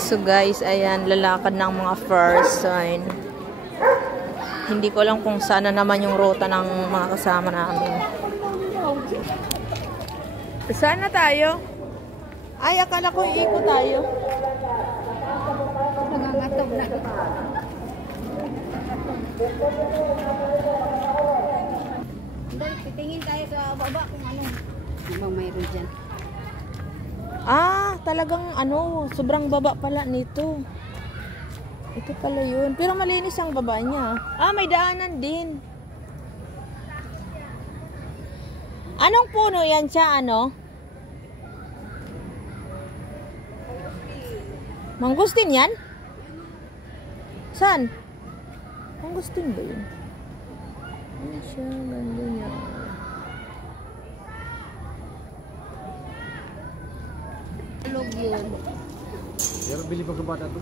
So guys, ayan, lalakad ng mga first sign. Hindi ko lang kung saan na naman yung ruta ng mga kasama namin. Saan na tayo? Ay, akala ko iikot tayo. Nangangatog na. Titingin tayo sa baba kung ano. Ano mayroon dyan? Ah, talagang ano, sobrang baba pala nito. Ito pala yun. Pero malinis ang baba niya. Ah, may daanan din. Anong puno yan siya, ano? Mangustin yan? Saan? Mangustin ba yun? Ano siya? Ganda niya. Log yun. Pero bili pa ka bata to?